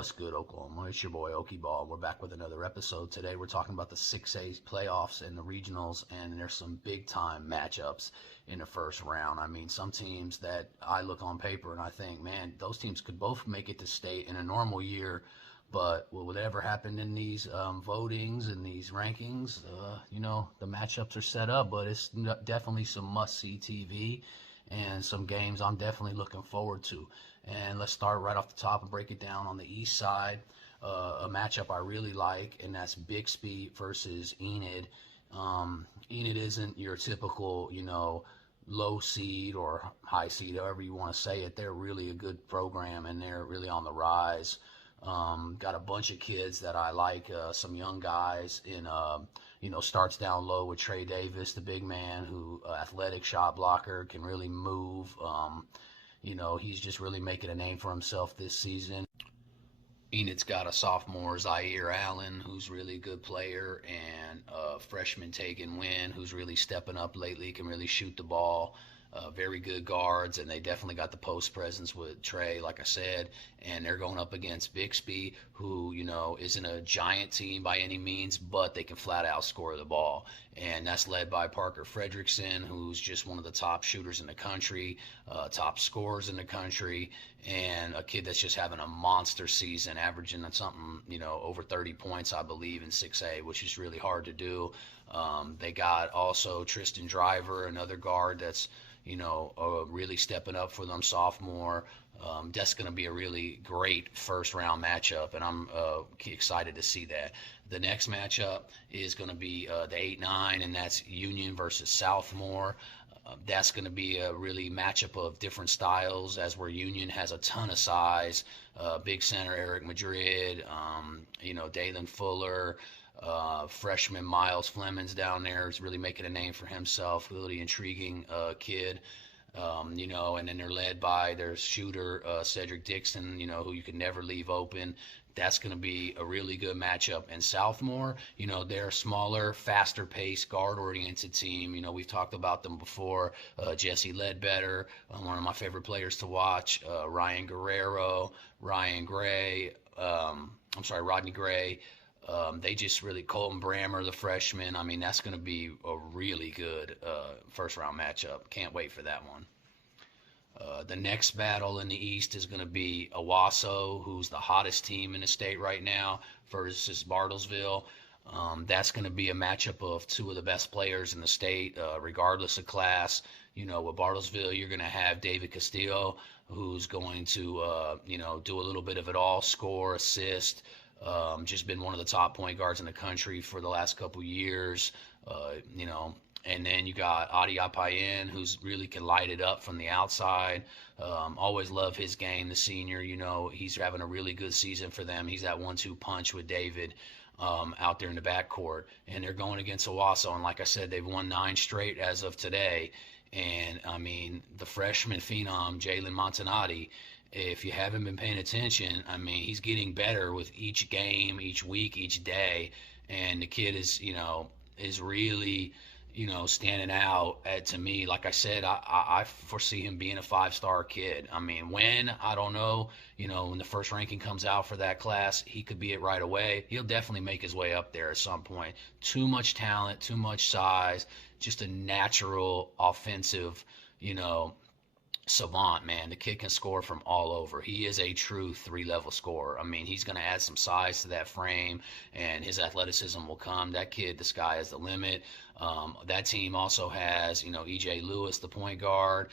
What's good, Oklahoma? It's your boy Okie Ball. We're back with another episode. Today we're talking about the 6A playoffs and the regionals, and there's some big time matchups in the first round. I mean, some teams that I look on paper and I think, man, those teams could both make it to state in a normal year, but what would ever happen in these votings and these rankings? The matchups are set up, but it's definitely some must see TV and some games I'm definitely looking forward to. And let's start right off the top and break it down on the east side. A matchup I really like, and that's Bixby versus Enid. Enid isn't your typical, low seed or high seed, however you want to say it. They're really a good program, and they're really on the rise. Got a bunch of kids that I like, some young guys starts down low with Trey Davis, the big man who athletic shot blocker, can really move. He's just really making a name for himself this season. Enid's got a sophomore, Zaire Allen, who's really a good player, and a freshman, Tegan Wynn, who's really stepping up lately, can really shoot the ball. Very good guards, and they definitely got the post presence with Trey, like I said. And they're going up against Bixby, who, isn't a giant team by any means, but they can flat out score the ball. And that's led by Parker Fredrickson, who's just one of the top shooters in the country, top scorers in the country, and a kid that's just having a monster season, averaging something, over 30 points, I believe, in 6A, which is really hard to do. They got also Tristan Driver, another guard that's really stepping up for them, sophomore. That's going to be a really great first round matchup, and I'm excited to see that. The next matchup is going to be the 8-9, and that's Union versus Southmore. That's going to be a really matchup of different styles, as where Union has a ton of size. Big center Eric Madrid, Dalen Fuller, freshman Miles Flemings down there is really making a name for himself. Really intriguing kid. And then they're led by their shooter, Cedric Dixon, who you can never leave open. That's going to be a really good matchup. And Southmore, they're a smaller, faster-paced, guard-oriented team. We've talked about them before. Jesse Ledbetter, one of my favorite players to watch. Ryan Guerrero, Rodney Gray. They just really, Colton Brammer, the freshman. I mean, that's going to be a really good first-round matchup. Can't wait for that one. The next battle in the East is going to be Owasso, who's the hottest team in the state right now, versus Bartlesville. That's going to be a matchup of two of the best players in the state, regardless of class. With Bartlesville, you're going to have David Castillo, who's going to, do a little bit of it all, score, assist. Just been one of the top point guards in the country for the last couple years, And then you got Adi Apayen, who's really can light it up from the outside. Always love his game, the senior. He's having a really good season for them. He's that 1-2 punch with David out there in the backcourt. And they're going against Owasso. And like I said, they've won 9 straight as of today. And, I mean, the freshman phenom, Jalen Montanati, if you haven't been paying attention, I mean, he's getting better with each game, each week, each day. And the kid is really standing out to me. Like I said, I foresee him being a 5-star kid. I mean, when, I don't know. When the first ranking comes out for that class, he could be it right away. He'll definitely make his way up there at some point. Too much talent, too much size, just a natural offensive, savant, man. The kid can score from all over. He is a true 3-level scorer. I mean, he's going to add some size to that frame, and his athleticism will come. That kid, the sky is the limit. That team also has, E.J. Lewis, the point guard,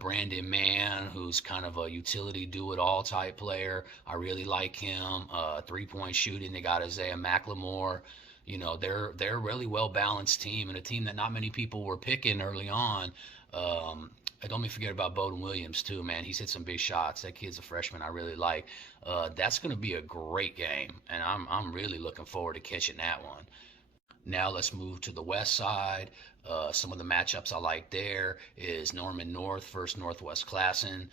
Brandon Mann, who's kind of a utility do-it-all type player. I really like him. 3-point shooting. They got Isaiah McLemore. They're a really well-balanced team, and a team that not many people were picking early on. Don't forget about Bowden Williams, too, man. He's hit some big shots. That kid's a freshman I really like. That's going to be a great game, and I'm really looking forward to catching that one. Now let's move to the west side. Some of the matchups I like there is Norman North versus Northwest Classen.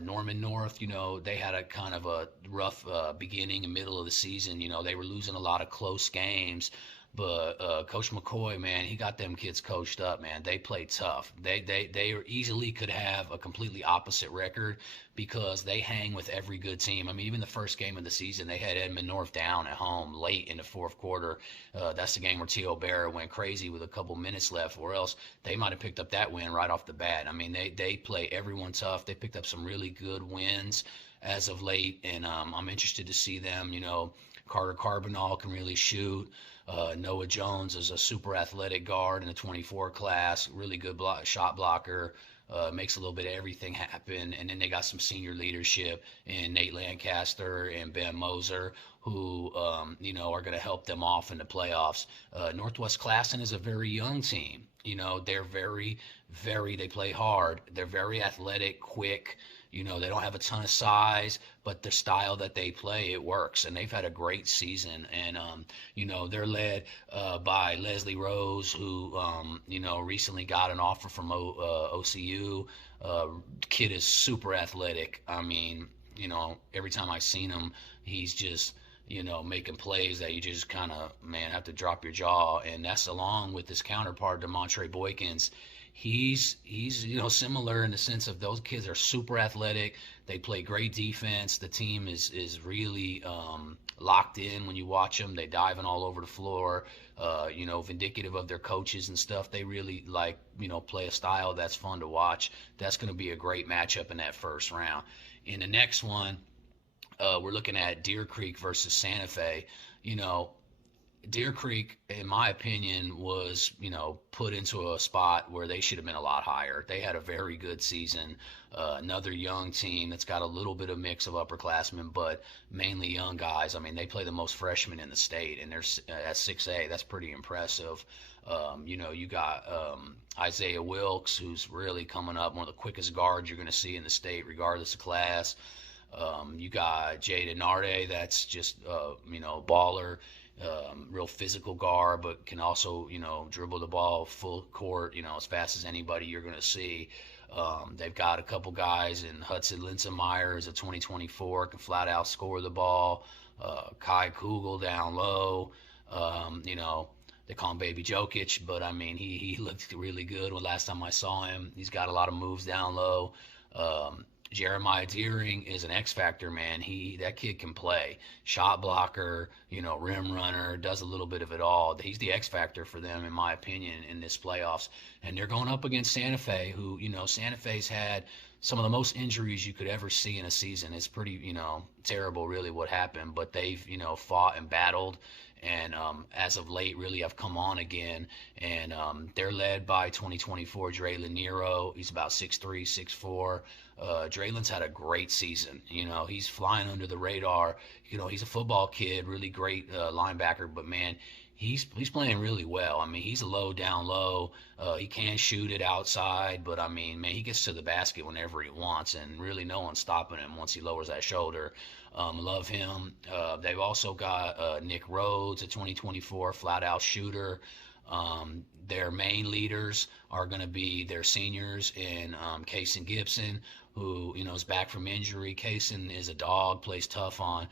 Norman North, they had a kind of a rough beginning and middle of the season. They were losing a lot of close games. But Coach McCoy, man, he got them kids coached up, man. They play tough. They easily could have a completely opposite record because they hang with every good team. I mean, even the first game of the season, they had Edmond North down at home late in the fourth quarter. That's the game where T.O. Barra went crazy with a couple minutes left, or else they might have picked up that win right off the bat. I mean, they play everyone tough. They picked up some really good wins as of late, and I'm interested to see them. Carter Carbonall can really shoot. Noah Jones is a super athletic guard in the 24 class, really good shot blocker, makes a little bit of everything happen. And then they got some senior leadership in Nate Lancaster and Ben Moser, who are going to help them off in the playoffs. Northwest Classen is a very young team. They're they play hard. They're very athletic, quick. They don't have a ton of size, but the style that they play, it works. And they've had a great season. And, they're led by Leslie Rose, who, recently got an offer from OCU. Kid is super athletic. I mean, every time I've seen him, he's just, making plays that you just kind of, man, have to drop your jaw. And that's along with his counterpart, DeMontre Boykins. He's similar in the sense of those kids are super athletic. They play great defense. The team is really locked in when you watch them. They diving all over the floor. Vindicative of their coaches and stuff. They really play a style that's fun to watch. That's going to be a great matchup in that first round. In the next one, we're looking at Deer Creek versus Santa Fe. Deer Creek, in my opinion, was, put into a spot where they should have been a lot higher. They had a very good season. Another young team that's got a little bit of mix of upperclassmen, but mainly young guys. I mean, they play the most freshmen in the state, and they're at 6A. That's pretty impressive. You got Isaiah Wilkes, who's really coming up, one of the quickest guards you're going to see in the state, regardless of class. You got Jay Denarde, that's just, baller. Real physical guard, but can also, dribble the ball full court, as fast as anybody you're going to see. They've got a couple guys in Hudson Linsenmeyer is a 2024, can flat out score the ball. Kai Kugel down low. They call him Baby Jokic, but I mean, he looked really good when last time I saw him. He's got a lot of moves down low. Jeremiah Deering is an X factor, man. That kid can play. Shot blocker, rim runner, does a little bit of it all. He's the X factor for them, in my opinion, in this playoffs. And they're going up against Santa Fe, who, Santa Fe's had some of the most injuries you could ever see in a season. It's pretty, terrible, really, what happened. But they've, fought and battled. And as of late, really have come on again. And they're led by 2024 Draylon Nero. He's about 6'3", 6'4". Draylen's had a great season. He's flying under the radar. He's a football kid, really great linebacker. But, man, he's playing really well. I mean, he's a down low. He can shoot it outside. But, I mean, man, he gets to the basket whenever he wants. And really no one's stopping him once he lowers that shoulder. Love him. They've also got Nick Rhodes, a 2024 flat-out shooter. Their main leaders are going to be their seniors in Kaysen Gibson, who, is back from injury. Kaysen is a dog, plays tough on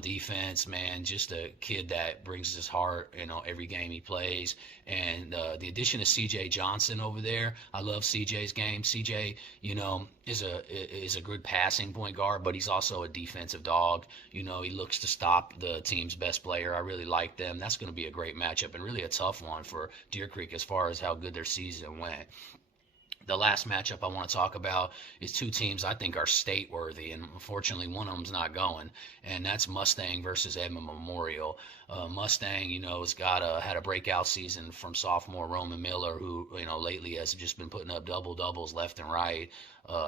defense, man. Just a kid that brings his heart, every game he plays. And the addition of C.J. Johnson over there, I love C.J.'s game. C.J., is a good passing point guard, but he's also a defensive dog. He looks to stop the team's best player. I really like them. That's going to be a great matchup and really a tough one for Deer Creek as far as how good their season went. The last matchup I want to talk about is two teams I think are state worthy, and unfortunately one of them's not going, and that's Mustang versus Edmond Memorial. Mustang, has had a breakout season from sophomore Roman Miller, who lately has just been putting up double doubles left and right.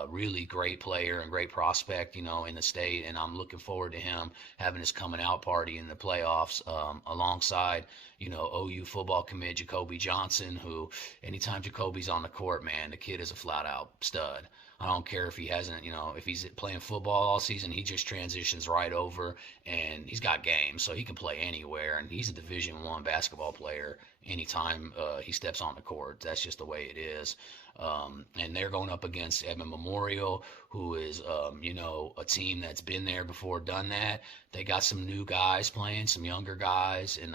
Really great player and great prospect, in the state, and I'm looking forward to him having his coming out party in the playoffs alongside, OU football commit Jacoby Johnson, who anytime Jacoby's on the court, man, the kid is a flat out stud. I don't care if he hasn't, if he's playing football all season, he just transitions right over, and he's got game, so he can play anywhere, and he's a Division I basketball player anytime he steps on the court. That's just the way it is. And they're going up against Edmond Memorial, who is, a team that's been there before, done that. They got some new guys playing, some younger guys, and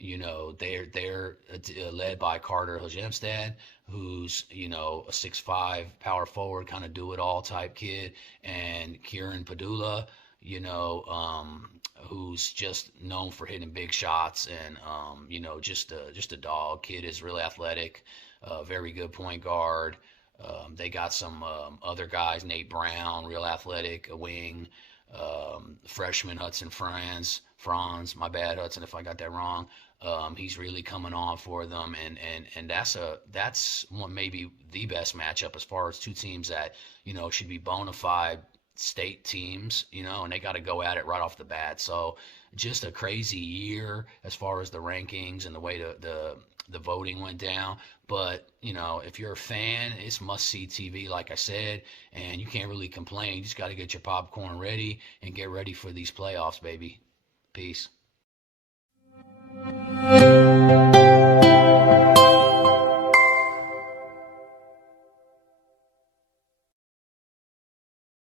They're led by Carter Hojemstad, who's a 6'5" power forward, kind of do it all type kid, and Kieran Padula, who's just known for hitting big shots, and just a dog. Kid is really athletic, very good point guard. They got some other guys, Nate Brown, real athletic, a wing. Freshman Hudson Franz, my bad Hudson if I got that wrong. He's really coming on for them, and that's one maybe the best matchup as far as two teams that should be bona fide state teams, and they got to go at it right off the bat. So just a crazy year as far as the rankings and the way the voting went down. But if you're a fan, it's must see TV, like I said, and you can't really complain. You just got to get your popcorn ready and get ready for these playoffs, baby. Peace.